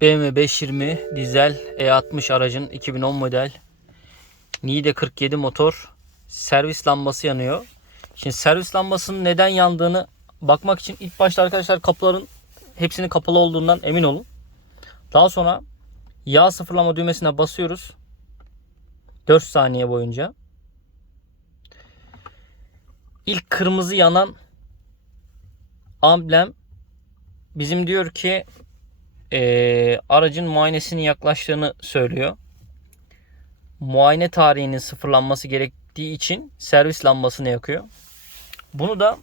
BMW 520 dizel E60 aracın 2010 model Niğde 47 motor servis lambası yanıyor. Şimdi servis lambasının neden yandığını bakmak için ilk başta arkadaşlar kapıların hepsinin kapalı olduğundan emin olun. Daha sonra yağ sıfırlama düğmesine basıyoruz. 4 saniye boyunca. İlk kırmızı yanan amblem bizim diyor ki eee, aracın muayenesinin yaklaştığını söylüyor. Muayene tarihinin sıfırlanması gerektiği için servis lambasını yakıyor. Bunu da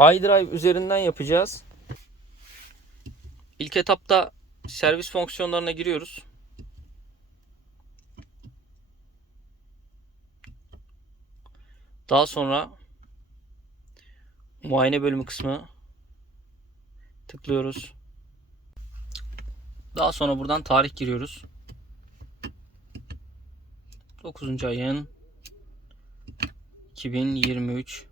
iDrive üzerinden yapacağız. İlk etapta servis fonksiyonlarına giriyoruz. Daha sonra muayene bölümü kısmı tıklıyoruz. Daha sonra buradan tarih giriyoruz. 9. ayın 2023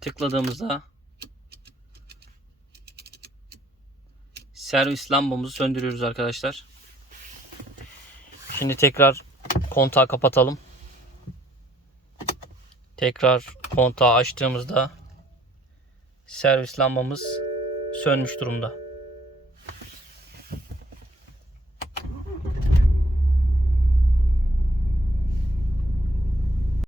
tıkladığımızda servis lambamızı söndürüyoruz arkadaşlar. Şimdi tekrar kontağı kapatalım. Tekrar kontağı açtığımızda servis lambamız sönmüş durumda.